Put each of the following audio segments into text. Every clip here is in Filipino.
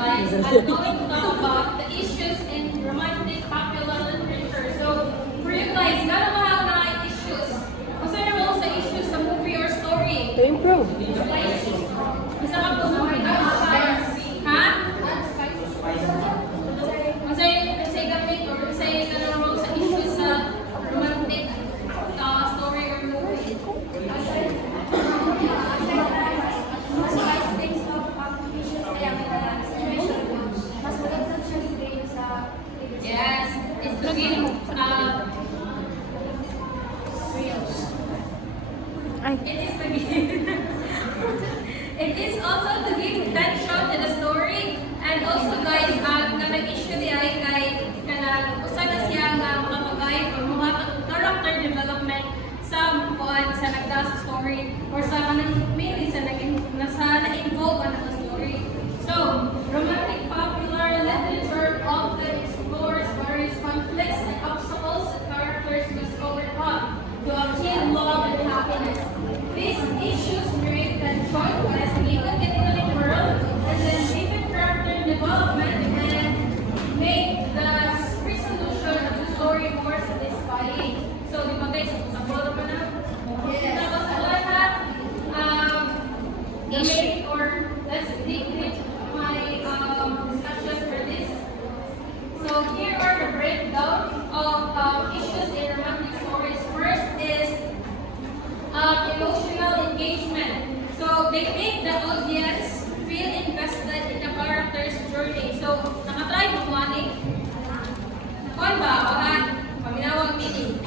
guys, I'm going to talk about the issues in romantic popular literature. So, for you guys, gano'n mahal na issues? Kung saan naman sa issues sa movie or story? To improve. Isa ka po sa mga ha? Masay gamit or masay kanang sa issues sa romantic story or movie? Yes, it's to give it is to give it is also to give tension to the story, and also guys kanang issue di ay kay kanang usa na siya nga makapag-guide or mga character development sa kuan sa nagda sa story or sa kanang maybe sa na-involve ang story. So, romantic popular literature often explores various conflicts and obstacles that characters must overcome to achieve love and happiness. These issues create tension, investigative in the world, and then deepen character development and make the resolution of the story more satisfying. So, di ba guys, sa photo mo na? Yes. Tapos lahat, issue or let's dig into my discussion for this. So here are the breakdown of issues in romantic stories. First is emotional engagement. So they make the audience feel invested in the character's journey. So nakatry mo ani? Kuan ba? Paminawag meaning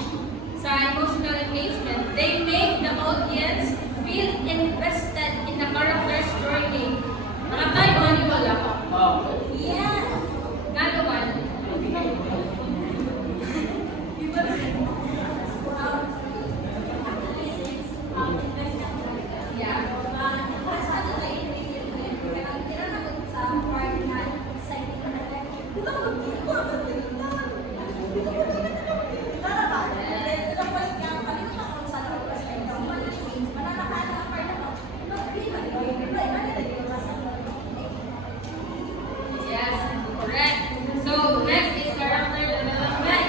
sa emotional engagement. They make the audience feel invested in the character's journey. Nakatry mo ani wala? Yeah. Ngano man? Yes, correct. So next is character development.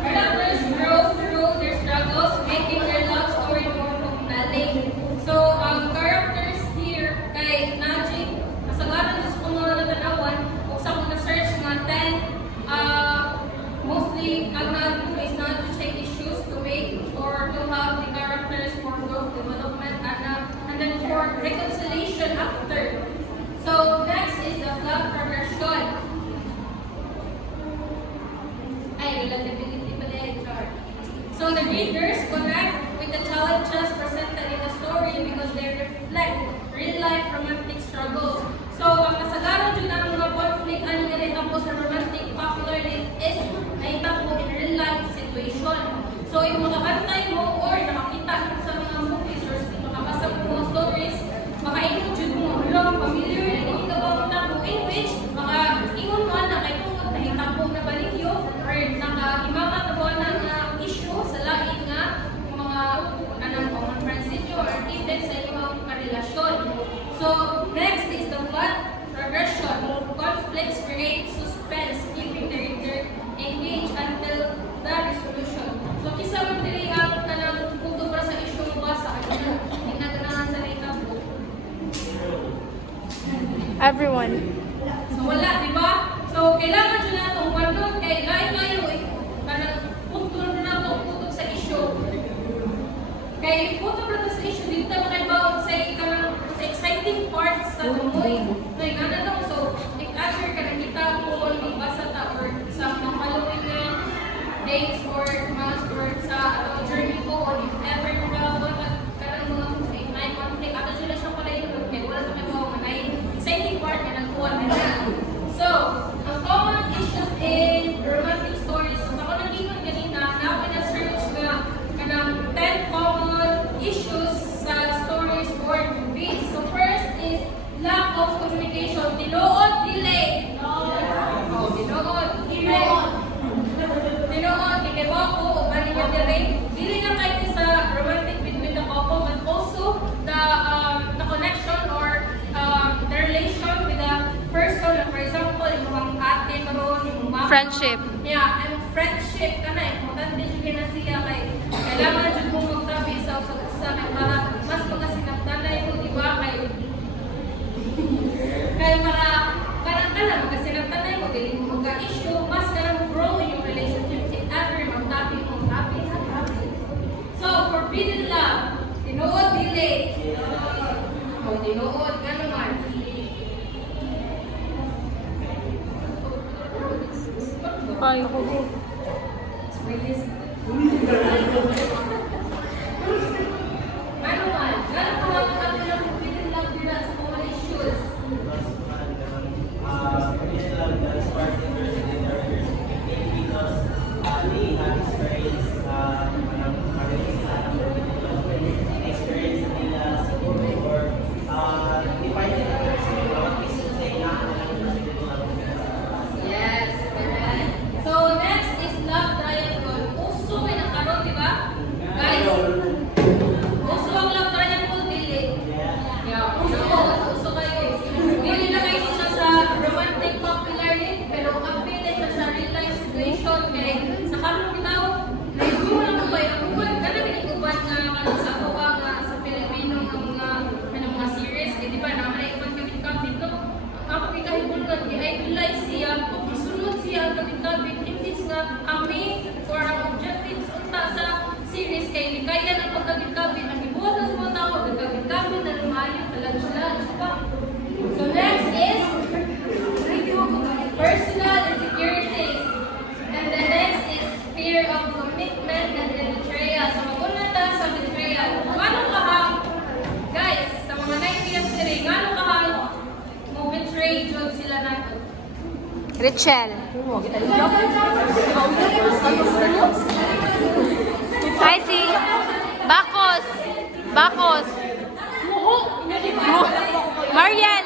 Characters grow through their struggles, making their love story more compelling. So ang characters here kay Najee, kasagaran sa kung mga natanawan, kung sa mga search nga 10, mostly ang nag-do is not to check issues to make or to have the characters for growth development and then for reconciliation after. So next is the plot progression. Ay, relatability pa din, chart. So the readers connect with the challenges presented in the story because they reflect real-life romantic struggles. So ang kasagaran dyan ang mga conflict ang nilitang po sa romantic popular lit is nahitang po in real-life situation. So yung makabantay mo or nakakita sa mga movies or makabasa mo mga stories, makaingon dyan mo, hello, familiar na hindi ka ba mo in which maka-ingon mo na kay tungkol na hitabo na baligyo or naka-himama na ba ng issue sa laing nga mga anong common friends ninyo or even sa inyong karelasyon. So, next is the plot progression. Conflicts create suspense, keeping the reader engaged until the resolution. So, kisa man dili ang kanang punto para sa issue mo basa, hindi na ganahan sa hitabo. Everyone. So wala, di ba? So kailangan dyan na itong bandon kay layo eh. Parang punto na ito, punto sa issue. Kay punto na ito sa issue, dito tayo makaibaw sa exciting parts sa tumoy. So yung gana lang, so if ever ka nakita ko kung magbasa ta or sa mga following na days or months or sa journey ko or if ever nagawag ka ng mga may conflict, ato dyan na siya pala yun. Kaya wala sa may mga exciting part na nagkuha na niya. So, ang common issues in romantic stories. So, ako nag-ingon kanina, na-search ka kanang 10 common issues sa stories or movies. So, first is lack of communication. Tinuod, delay. Tinuod, delay. Tinuod, kikawa ko, o bali nga delay. Dili na kayo sa romantic between the couple, but also the connection or the relation with the person. For example, Friendship. Yeah, ang friendship ka na, importante siya na siya kay kailangan dyan mong magtabi sa usa kay para mas magasinagdanay mo, di ba? Kaya para ka na magasinagdanay mo, dili mo mag-issue, mas ka na grow in your relationship if ever magtabi mo, happy. So, forbidden love, tinuod, dili. O, tinuod, ka naman. Ay, Manual, gano'n ko lang ang lang forbidden love nila sa mga issues. Yes, correct. So next is love triangle. Uso may nakaroon, di ba? Guys, uso ang love triangle, dili. Yeah, uso kayo. Dili na kayo siya sa romantic popularly, pero appeal siya sa real life situation. Kaya sa karong bitaw, review mo lang ba yung uban? Kana biniguban nga kanang sa ako nga sa Pilipino ng mga series. Eh, di ba, naman ay ibang kapit-kapit, no? Ako kahibulgan, i-idolize siya, kung masunod siya ang kapit-kapit, imbis nga ang main or ang objectives unta sa series kay likaya ng pagkabit-kabit, ang ibuhat ng mga tao, pagkabit-kabit na lumayo, talag-lunch pa. So next is personal insecurities. And the next is fear of commitment and then betrayal. So maguna ta sa betrayal. Ano ka ha? Guys, sa mga 9 years rin, ano ka ha? Mo-betray jud sila nato. Richel. Hi, si Bakos. Bakos. Mariel.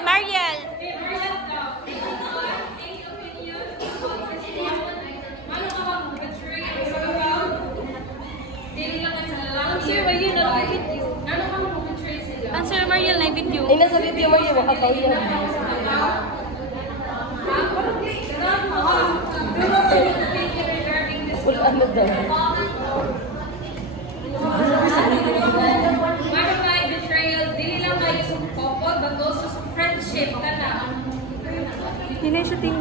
Answer Mariel na video. Ay, nasa video mo yung makataw yan. Full ano daw. Betrayal, dili lang kayo sa couple, but also sa friendship ka na. Hindi na siya ting.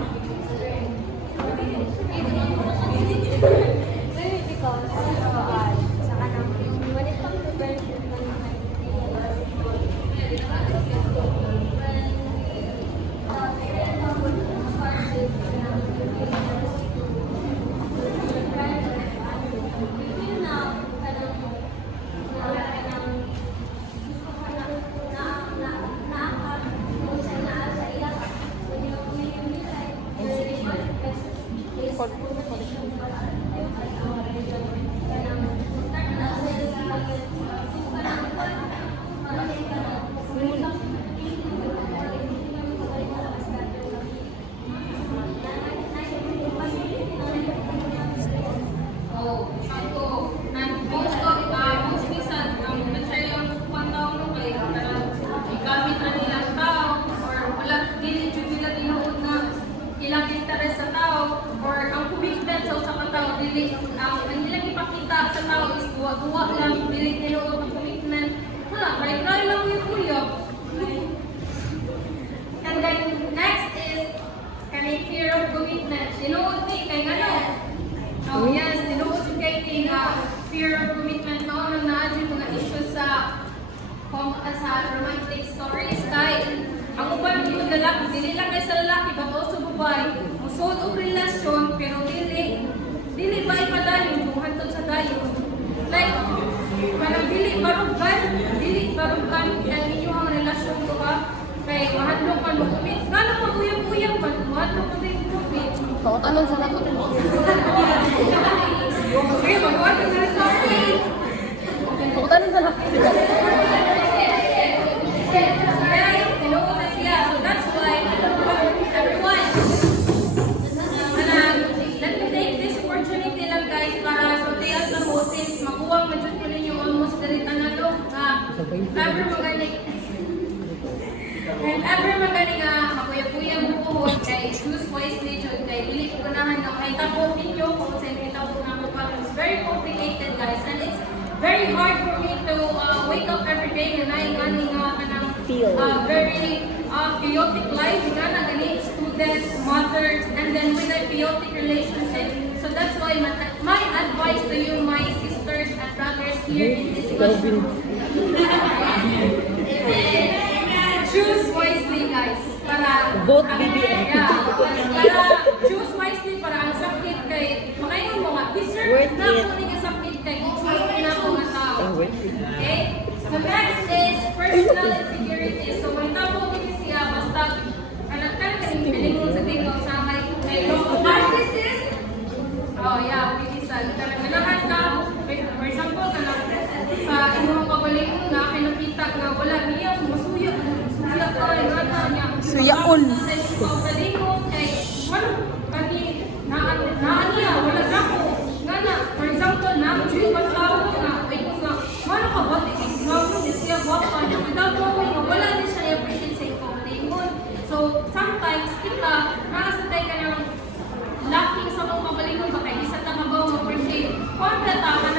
Ang nilang ipakita sa tao is duwa-duwa lang, dili tinuod ng commitment. Wala, try lang yung kuya. And then next is kanay fear of commitment. Tinuod ni kay ano? Oh yes, tinuod yung kay fear of commitment. Maunang na-adjust mga issues sa romantic stories. Kay ang uban yung lalaki, dili lang kay sa lalaki, but also babae. Musod og relasyon, pero dili ba ipadayon kung hantod sa dayon. Like, parang dili barugan ang inyong relasyon ko ba? Kay mahadlok man mo kumit. Gano'n pa kuyang-kuyang man, mahadlok man din kumit. Tanong sa nato. Sige, magawa ka sa story. Tanong sa nato. Guys, tinuod na siya. So that's why, everyone, let me take this opportunity lang guys para so they as the Moses, makuha majud ko ninyo almost galit ang ano ever magaling and ever magaling makuya-kuya mo po kay choose wisely jud kay dili ko ganahan nga ako video kung sa inyo po na ako it's very complicated guys and it's very hard for me to wake up every day na naiganing very chaotic life nga na gani students, mothers, and then with a chaotic relationship. So that's why my advice to you, my sisters and brothers here in this classroom. Choose wisely guys. Para Vote BBM. Para choose wisely para ang sakit kay makaingon mo nga deserve Worth na it. ko ni nga sakit kay choose na ko nga tao. Worth it. Okay? The next is personal insecurity. So when tao ko siya basta anak ka kaning pilingon sa tingog sa kay narcissist. Oh yeah, pilisan. Kanang ganahan ka, for example, kanang sa imong kabalingon na kinakita nga wala niya sumasuya ka nga niya. Suyaon. Sa kabalingon kay wala kani niya wala na ko. Ngana, for example, na juy ba tao nga ay ko nga wala ka ba di siya gwapa niya without knowing nga wala din siya i-appreciate sa kabalingon. So sometimes kita nakasatay ka ng lacking sa mga kabalingon ba kay isa ta mabaw ma-appreciate. Kung ta